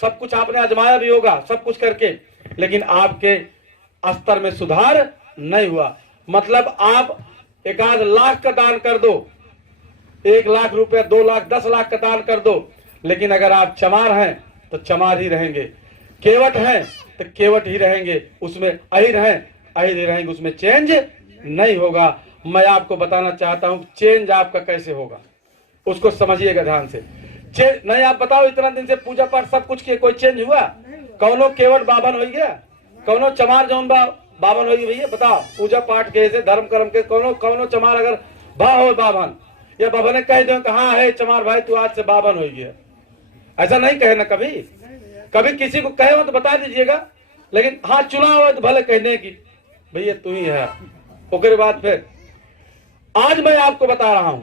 सब कुछ आपने आजमाया भी होगा सब कुछ करके, लेकिन आपके स्तर में सुधार नहीं हुआ। मतलब आप 1 लाख का दान कर दो, 1 लाख रुपया, 2 लाख, 10 लाख का दान कर दो, लेकिन अगर आप चमार हैं तो चमार ही रहेंगे, केवट हैं तो केवट ही रहेंगे, उसमें अहिर हैं अहिर ही रहेंगे, उसमें चेंज नहीं होगा। मैं आपको बताना चाहता हूं चेंज आपका कैसे होगा, उसको समझिएगा ध्यान से। चेंज नहीं, आप बताओ इतना दिन से पूजा पाठ सब कुछ किए, कोई चेंज हुआ? कौनो केवट बाबन हो गया? कौनो चमार जौन बाबन हो गई? भैया बताओ, पूजा पाठ के से धर्म कर्म के कौनो चमार अगर बा हो बाबन या बाबा ने कह दो कहाँ है चमार भाई तू आज से बाबन हो गया, ऐसा नहीं कहे ना कभी। कभी किसी को कहे हो तो बता दीजिएगा, लेकिन हाँ चुनाव है तो भले कहने की भैया तू ही है। उसके बाद फिर आज मैं आपको बता रहा हूं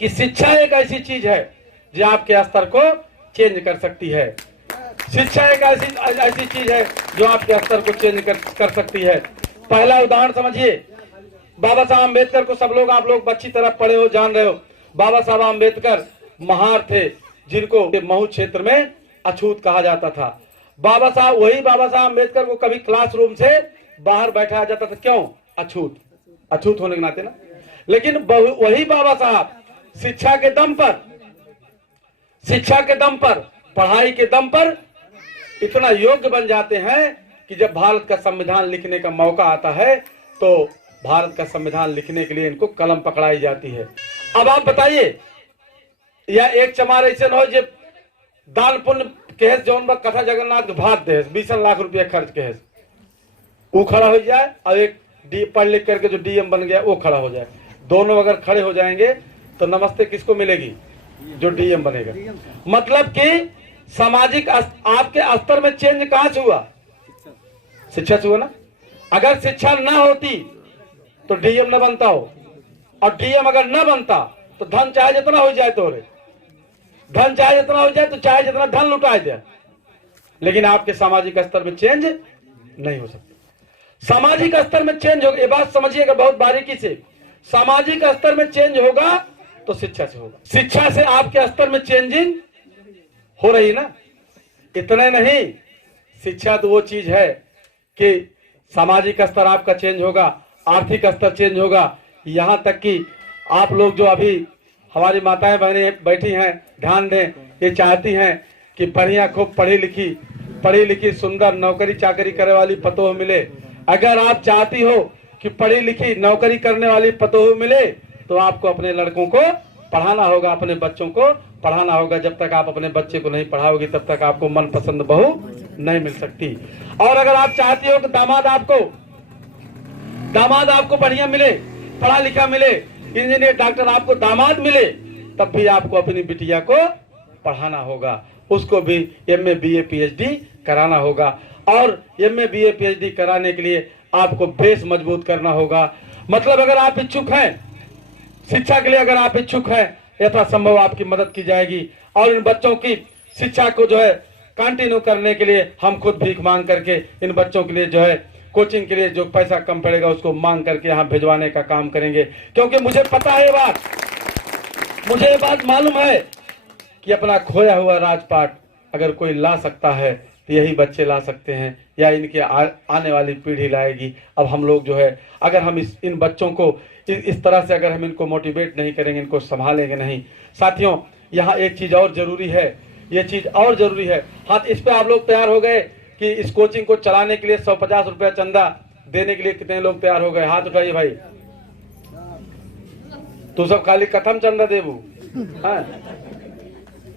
कि शिक्षा एक ऐसी चीज है जो आपके स्तर को चेंज कर सकती है। शिक्षा एक ऐसी चीज है जो आपके स्तर को चेंज कर सकती है। पहला उदाहरण समझिए, बाबा साहब अम्बेडकर को सब लोग आप लोग अच्छी तरह पढ़े हो, जान रहे हो। बाबा साहब अम्बेडकर महार थे जिनको महू क्षेत्र में अछूत कहा जाता था। बाबा साहब अम्बेडकर को कभी क्लासरूम से बाहर बैठाया जाता था, क्यों? अछूत होने के नाते ना। लेकिन वही बाबा साहब शिक्षा के दम पर पढ़ाई के दम पर इतना योग्य बन जाते हैं कि जब भारत का संविधान लिखने का मौका आता है तो भारत का संविधान लिखने के लिए इनको कलम पकड़ाई जाती है। अब आप बताइए, या एक चमार ऐसे न हो जो दान पुण्य केस जौन कथा जगन्नाथ के भात दे 20 लाख रुपया खर्च के वो खड़ा हो जाए, और एक पढ़ लिख करके जो डीएम बन गया वो खड़ा हो जाए। दोनों अगर खड़े हो जाएंगे तो नमस्ते किसको मिलेगी? जो डीएम बनेगा। मतलब कि सामाजिक आपके स्तर में चेंज कहां से हुआ? शिक्षा से हुआ ना। अगर शिक्षा ना होती तो डीएम न बनता हो, और डीएम अगर न बनता तो धन चाहे जितना हो जाए धन चाहे जितना हो जाए तो चाहे जितना धन लुटाए जाए, लेकिन आपके सामाजिक स्तर में चेंज नहीं हो सकता। सामाजिक स्तर में चेंज होगा, ये बात समझिएगा बहुत बारीकी से। सामाजिक स्तर में चेंज होगा तो शिक्षा से होगा। शिक्षा से आपके स्तर में चेंजिंग हो रही ना। इतने नहीं, शिक्षा तो वो चीज है कि सामाजिक स्तर आपका चेंज होगा, आर्थिक स्तर चेंज होगा। यहां तक कि आप लोग जो अभी हमारी माताएं बहनें बैठी हैं, ध्यान दें, ये चाहती हैं कि बढ़िया खूब पढ़ी लिखी सुंदर नौकरी चाकरी करने वाली पतोह मिले। अगर आप चाहती हो कि पढ़ी लिखी नौकरी करने वाली पतोह मिले तो आपको अपने लड़कों को पढ़ाना होगा, अपने बच्चों को पढ़ाना होगा। जब तक आप अपने बच्चे को नहीं पढ़ाओगे तब तक आपको मनपसंद बहू नहीं मिल सकती। और अगर आप चाहती हो कि दामाद आपको बढ़िया मिले, पढ़ा लिखा मिले, इंजीनियर डॉक्टर आपको दामाद मिले, तब भी आपको अपनी बिटिया को पढ़ाना होगा, उसको भी एमए बीए पीएचडी कराना होगा। और एमए बीए पीएचडी कराने के लिए आपको बेस मजबूत करना होगा। मतलब अगर आप इच्छुक हैं शिक्षा के लिए, अगर आप इच्छुक हैं, यथासंभव आपकी मदद की जाएगी। और इन बच्चों की शिक्षा को जो है कंटिन्यू करने के लिए हम खुद भीख मांग करके इन बच्चों के लिए जो है कोचिंग के लिए जो पैसा कम पड़ेगा उसको मांग करके यहाँ भिजवाने का काम करेंगे। क्योंकि मुझे पता है मुझे ये बात मालूम है कि अपना खोया हुआ राजपाट अगर कोई ला सकता है तो यही बच्चे ला सकते हैं, या इनके आने वाली पीढ़ी लाएगी। अब हम लोग जो है अगर हम इन बच्चों को इस तरह से अगर हम इनको मोटिवेट नहीं करेंगे, इनको संभालेंगे नहीं। साथियों, यहाँ एक चीज और जरूरी है, ये चीज और जरूरी है। हाँ, इस पे आप लोग तैयार हो गए कि इस कोचिंग को चलाने के लिए 150 रुपया चंदा देने के लिए कितने लोग तैयार हो गए? हाथ उठाइए भाई। तू सब खाली कथम चंदा देबू?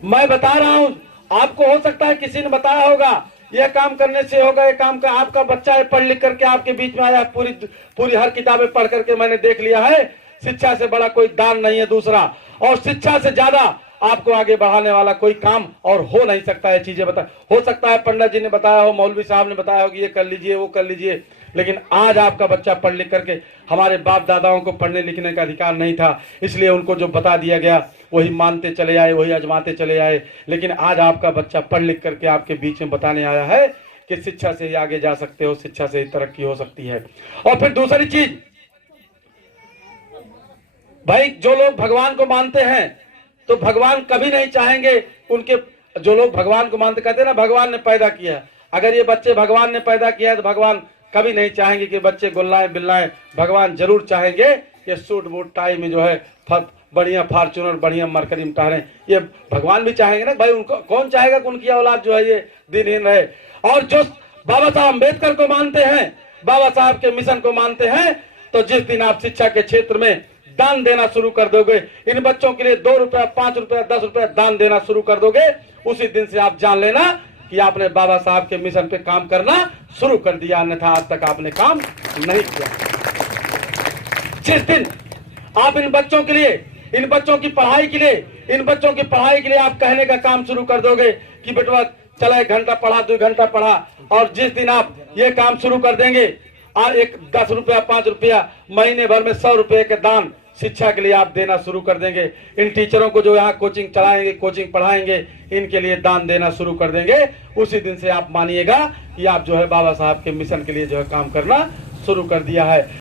मैं बता रहा हूं आपको, हो सकता है किसी ने बताया होगा यह काम करने से होगा, ये काम का आपका बच्चा है पढ़ लिख करके आपके बीच में आया, पूरी हर किताबें पढ़ करके मैंने देख लिया है। शिक्षा से बड़ा कोई दान नहीं है दूसरा, और शिक्षा से ज्यादा आपको आगे बढ़ाने वाला कोई काम और हो नहीं सकता है। चीजें बता हो सकता है पंडित जी ने बताया हो, मौलवी साहब ने बताया हो कि ये कर लीजिए वो कर लीजिए, लेकिन आज आपका बच्चा पढ़ लिख करके, हमारे बाप दादाओं को पढ़ने लिखने का अधिकार नहीं था, इसलिए उनको जो बता दिया गया वही मानते चले आए, वही आजमाते चले आए। लेकिन आज आपका बच्चा पढ़ लिख करके आपके बीच में बताने आया है कि शिक्षा से ही आगे जा सकते हो, शिक्षा से ही तरक्की हो सकती है। और फिर दूसरी चीज भाई, जो लोग भगवान को मानते हैं तो भगवान कभी नहीं चाहेंगे उनके जो लोग भगवान को मानते कहते हैं ना भगवान ने पैदा किया, अगर ये बच्चे भगवान ने पैदा किया है तो भगवान कभी नहीं चाहेंगे कि बच्चे गुल्लाएं बिल्लाएं। भगवान जरूर चाहेंगे ये सूट बूट टाई में जो है बढ़िया फॉर्च्यूनर बढ़िया मरकरी में टहरें। ये भगवान भी चाहेंगे ना भाई, उनको कौन चाहेगा कि उनकी औलाद जो है ये दिनहीन रहे। और जो बाबा साहब अम्बेडकर को मानते हैं, बाबा साहब के मिशन को मानते हैं, तो जिस दिन आप शिक्षा के क्षेत्र में दान देना शुरू कर दोगे, इन बच्चों के लिए 2 रुपया 5 रुपया 10 रुपया दान देना शुरू कर दोगे, उसी दिन से आप जान लेना कि आपने बाबा साहब के मिशन पे काम करना शुरू कर दिया, अन्यथा आज तक आपने काम नहीं किया। जिस दिन आप इन बच्चों के लिए, इन बच्चों की पढ़ाई के लिए, इन बच्चों की पढ़ाई के लिए आप कहने का काम शुरू कर दोगे कि बेटवा चला 1 घंटा पढ़ा 2 घंटा पढ़ा, और जिस दिन आप ये काम शुरू कर देंगे और एक 10 रुपया 5 रुपया महीने भर में 100 रुपये के दान शिक्षा के लिए आप देना शुरू कर देंगे। इन टीचरों को जो यहाँ कोचिंग चलाएंगे, कोचिंग पढ़ाएंगे, इनके लिए दान देना शुरू कर देंगे, उसी दिन से आप मानिएगा कि आप जो है बाबा साहब के मिशन के लिए जो है काम करना शुरू कर दिया है।